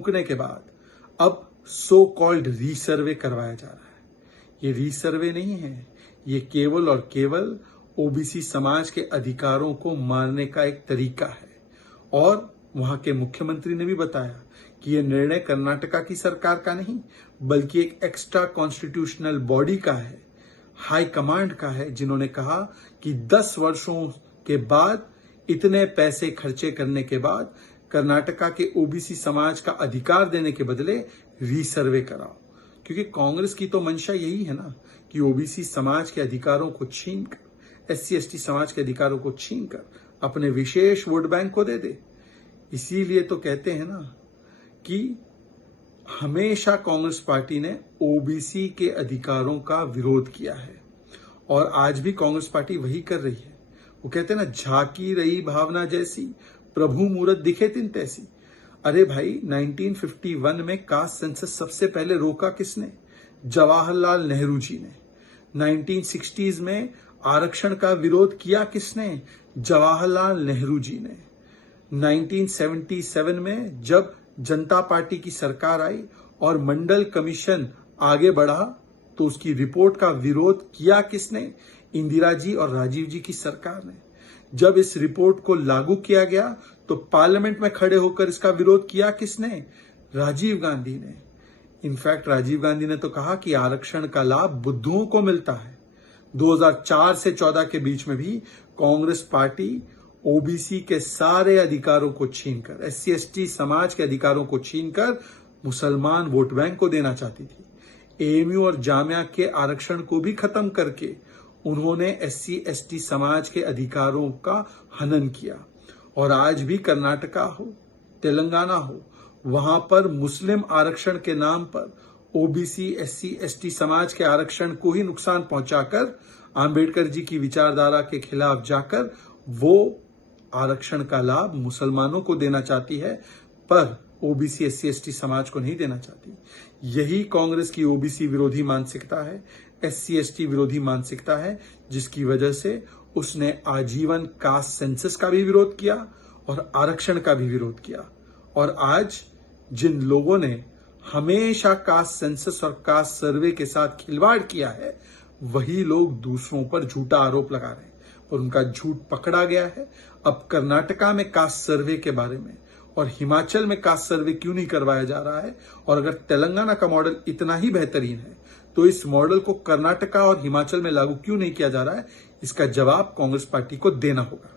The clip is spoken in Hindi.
रुकने के बाद अब सो कॉल्ड रीसर्वे करवाया जा रहा है। ये रीसर्वे नहीं है, ये केवल और केवल ओबीसी समाज के अधिकारों को मारने का एक तरीका है। और वहां के मुख्यमंत्री ने भी बताया कि यह निर्णय कर्नाटका की सरकार का नहीं बल्कि एक एक्स्ट्रा कॉन्स्टिट्यूशनल बॉडी का है, हाई कमांड का है, जिन्होंने कहा कि 10 वर्षों के बाद इतने पैसे खर्चे करने के बाद कर्नाटका के ओबीसी समाज का अधिकार देने के बदले रीसर्वे कराओ। क्योंकि कांग्रेस की तो मंशा यही है ना कि ओबीसी समाज के अधिकारों को छीनकर, SC ST समाज के अधिकारों को छीनकर अपने विशेष वोट बैंक को दे दे। इसीलिए तो कहते हैं ना कि हमेशा कांग्रेस पार्टी ने ओबीसी के अधिकारों का विरोध किया है और आज भी कांग्रेस पार्टी वही कर रही है। वो कहते हैं ना, झांकी रही भावना जैसी, प्रभु मूरत दिखे तिन तैसी। अरे भाई, 1951 में कास्ट सेंसस सबसे पहले रोका किसने? जवाहरलाल नेहरू जी ने। 1960s में आरक्षण का विरोध किया किसने? जवाहरलाल नेहरू जी ने। 1977 में जब जनता पार्टी की सरकार आई और मंडल कमीशन आगे बढ़ा तो उसकी रिपोर्ट का विरोध किया किसने? इंदिरा जी और राजीव जी की सरकार ने। जब इस रिपोर्ट को लागू किया गया तो पार्लियामेंट में खड़े होकर इसका विरोध किया किसने? राजीव गांधी ने। इनफैक्ट राजीव गांधी ने तो कहा कि आरक्षण का लाभ बुद्धुओं को मिलता है। 2004 से 14 के बीच में भी कांग्रेस पार्टी ओबीसी के सारे अधिकारों को छीनकर, SC ST समाज के अधिकारों को छीनकर मुसलमान वोट बैंक को देना चाहती थी। AMU और जामिया के आरक्षण को भी खत्म करके उन्होंने SC ST समाज के अधिकारों का हनन किया। और आज भी कर्नाटका हो, तेलंगाना हो, वहां पर मुस्लिम आरक्षण के नाम पर ओबीसी SC ST समाज के आरक्षण को ही नुकसान पहुंचाकर आंबेडकर जी की विचारधारा के खिलाफ जाकर वो आरक्षण का लाभ मुसलमानों को देना चाहती है, पर ओबीसी SC ST समाज को नहीं देना चाहती। यही कांग्रेस की ओबीसी विरोधी मानसिकता है, SC ST विरोधी मानसिकता है, जिसकी वजह से उसने आजीवन कास्ट सेंसस का भी विरोध किया और आरक्षण का भी विरोध किया। और आज जिन लोगों ने हमेशा कास्ट सेंसस और कास्ट सर्वे के साथ खिलवाड़ किया है, वही लोग दूसरों पर झूठा आरोप लगा रहे हैं और उनका झूठ पकड़ा गया है। अब कर्नाटका में कास्ट सर्वे के बारे में और हिमाचल में कास्ट सर्वे क्यों नहीं करवाया जा रहा है, और अगर तेलंगाना का मॉडल इतना ही बेहतरीन है तो इस मॉडल को कर्नाटका और हिमाचल में लागू क्यों नहीं किया जा रहा है, इसका जवाब कांग्रेस पार्टी को देना होगा।